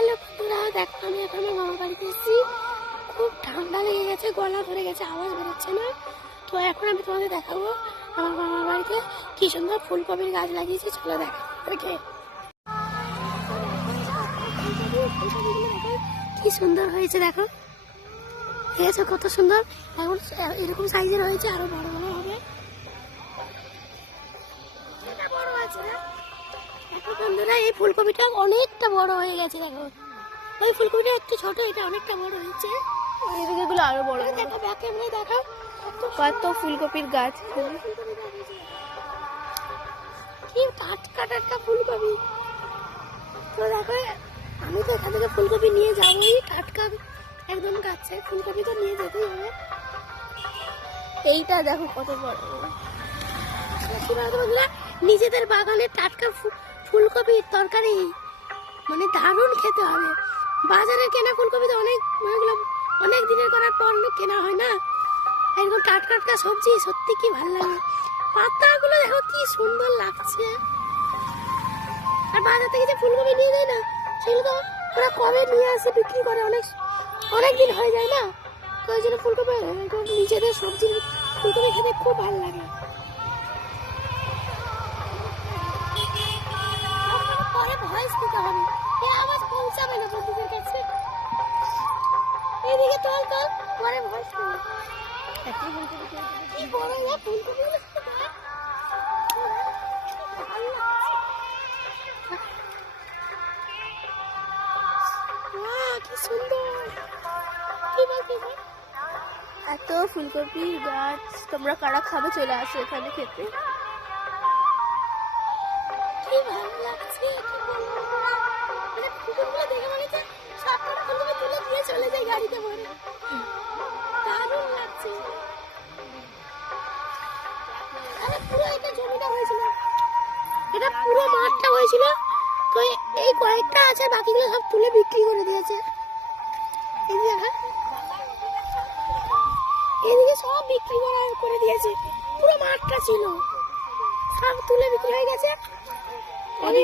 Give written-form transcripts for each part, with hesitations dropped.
Hello বন্ধুরা, দেখো আমি এখন আমার মামার বাড়িতে এসেছি। খুব ঠান্ডা লেগে গেছে, গলা ধরে গেছে, আওয়াজ বেরোচ্ছে না। তো এখন আমি তোমাদের দেখাবো আমার মামার বাড়িতে কি সুন্দর ফুলকপির গাছ লাগিয়েছি। চলো দেখা দেখে কি সুন্দর হয়েছে। দেখো দেখেছো কত সুন্দর। এখন এরকম সাইজের হয়েছে, আরো বড় বড় হবে। বড় আছে না? দেখো বন্ধুরা, এই ফুলকপিটা অনেকটা বড় হয়ে গেছে। দেখো ওই ফুলকপিটা একটু ছোট, এটা অনেকটা বড় হয়েছে। এগুলো আরো বড়। দেখো ব্যাকে এমনি দেখো কত ফুলকপির গাছ। কি টাটকা টাটকা ফুলকপি। তো দেখো আমি তো এখান থেকে ফুলকপি নিয়ে যাবোই, টাটকা একদম গাছে ফুলকপি তো নিয়ে যেতেই হবে। এইটা দেখো কত বড়। বন্ধুরা, নিজেদের বাগানের টাটকা ফুলকপির তরকারি মানে দারুণ খেতে হবে। বাজারের কেনা ফুলকপি তো অনেক দিনের করার পর কেনা হয় না। একদম টাটকা টাটকা সবজি সত্যি কি ভালো লাগে। পাতাগুলো দেখো কি সুন্দর লাগছে। আর বাজার থেকে যে ফুলকপি নিয়ে যায় না, সেগুলো তো ওরা কবে নিয়ে আসে বিক্রি করে, অনেক দিন হয়ে যায় না। তো ওই জন্য ফুলকপি নিজেদের সবজি ফুলকপি খেতে খুব ভালো লাগে। পরে ভয়েস দিতে হবে, এই আওয়াজ পৌঁছাবে না বন্ধুদের কাছে। এদিকে তোল পরে ভয়েস দিবে। কি বড় না ফুলকপি। কি সুন্দর। এত ফুলকপির গাছ, তোমরা কারা খাবে চলে আসো এখানে খেতে। কি ভালো লাগছে, কি বলবো। মানে ফুলকপিগুলো দেখে মনে হচ্ছে সবকটা ফুলকপি তুলে দিয়ে চলে যায় গাড়িতে ভরে। দারুণ লাগছে। আরে পুরো এটা জমিটা হয়েছিল, এটা পুরো মাঠটা হয়েছিল। তো এই কয়েকটা আছে, বাকিগুলো সব তুলে বিক্রি করে দিয়েছে। এই জায়গা এদিকে সব বিক্রি করে দিয়েছে। পুরো মাঠটা ছিল, সব তুলে বিক্রি হয়ে গেছে।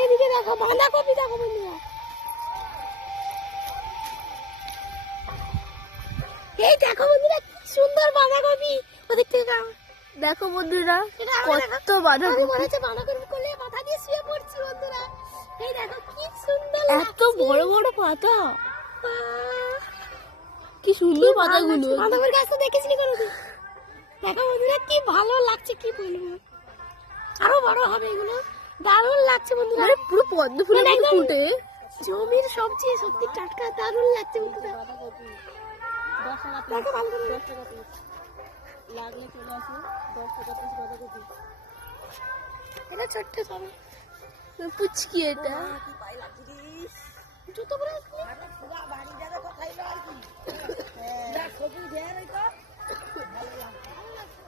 এদিকে দেখো বাঁধাকপি, দেখো বন্ধুরা, এই দেখো বন্ধুরা কি সুন্দর বাঁধাকপি। ওদিক থেকে দেখো বন্ধুরা কত বাঁধাকপি। মনে হচ্ছে বাঁধাকপি করলে মাথা দিয়ে শুয়ে পড়ছি বন্ধুরা। এই দেখো কি সুন্দর এত বড় বড় পাতা, কি সুন্দর পাতাগুলো। বাঁধাকপির গাছটা দেখেছিলি কোনোদিন? দেখো বন্ধুরা কি ভালো লাগছে, কি বলবো। আরো বড় হবে এগুলো, দারুণ লাগছে বন্ধুরা। মানে পুরো পদ্ম ফুলের মতো ফুটে। জমির সবজি সত্যি টাটকা, দারুণ লাগছে বন্ধুরা। দেখো ভালো করে লাগলে চলে আসো। 10 টাকা পিস বাঁধাকপি, এটা ছোট্ট সবে পুচকি এটা। জুতো পরে পুরো বাড়ি জায়গা তো খাইলো আর কি। দেখ সবুজ হেয়ার এই তো ভালো লাগছে।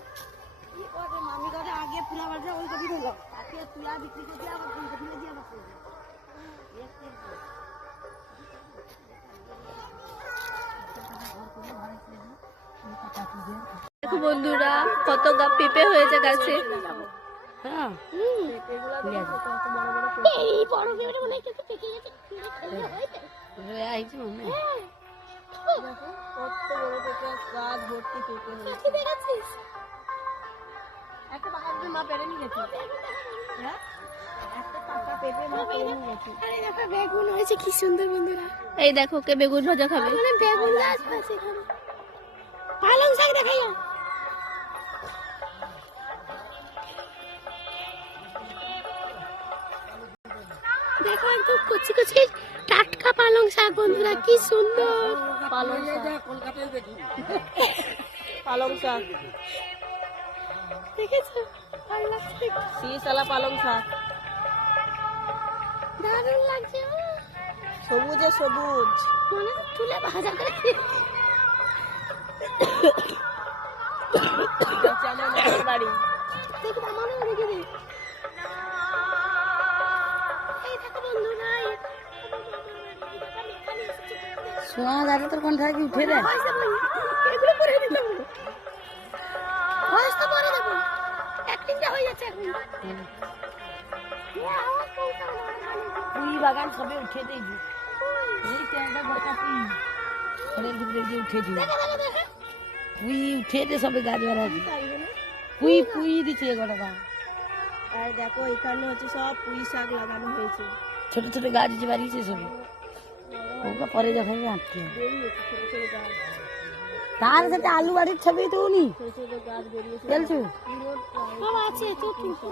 কি করে মামি করে আগে পুরা বাড়ি ওই কপি হলো, তাকে তুলা বিক্রি করে দিয়ে আবার ফুলকপি দিয়ে আবার করবে। দেখো বন্ধুরা কত পেঁপে হয়েছে গাছে। হ্যাঁ এই বড় পেঁপেটা মনে হচ্ছে পেকে গেছে, দেখো কত বড় পেঁপে গাছ ভর্তি পেঁপে হয়েছে। দেখেছিস একটা পাকা পেঁপে মা পেরে নিয়ে গেছে। হ্যাঁ একটা পাকা পেঁপে মা পেরে নিয়ে গেছে। আরে দেখো বেগুন হয়েছে কি সুন্দর বন্ধুরা। এই দেখো কে বেগুন ভাজা খাবে। মানে বেগুন গাছ আছে এখানে। পালং শাক দেখাইও। দেখো একদম কচি কচি টাটকা পালং শাক বন্ধুরা, কি সুন্দর। পালং শাক কলকাতায় দেখি। পালং শাক দেখেছো ভালো লাগছে, শীষওয়ালা পালং শাক, দারুণ লাগছে। সবুজে সবুজ। মনে হচ্ছে তুলে ভাজা করে বাড়ি দেখি আমারও দেখে দিই। এই দেখো বন্ধুরা, সোনা দাদা তোর কোন থাকি উঠে দেয়। এগুলো পরে দিলাম, ভয়েসটা পরে দেবো, অ্যাক্টিংটা হয়ে যাচ্ছে এখন। ফুল বাগান সবে উঠে দিয়েছি। একটা গোটা পুঁই ঘরের ভিতরে যে উঠেছে দেখা দেখা দেখা পুঁই উঠেছে সবে গাছ বেড়াচ্ছে চাইবে না পুঁই দিচ্ছে গোটাটা আর দেখো এখানে হচ্ছে সব পুঁই শাক লাগানো হয়েছে ছোট ছোট গাছ যে বাড়িয়েছে সবে ওকে পরে দেখাবে আটকে বেরিয়েছে ছোট ছোট গাছ তার সাথে আলু বাড়ির ছবি তো উনি ছোট ছোট গাছ বেরিয়েছে চলছো সব আছে চতুর্থ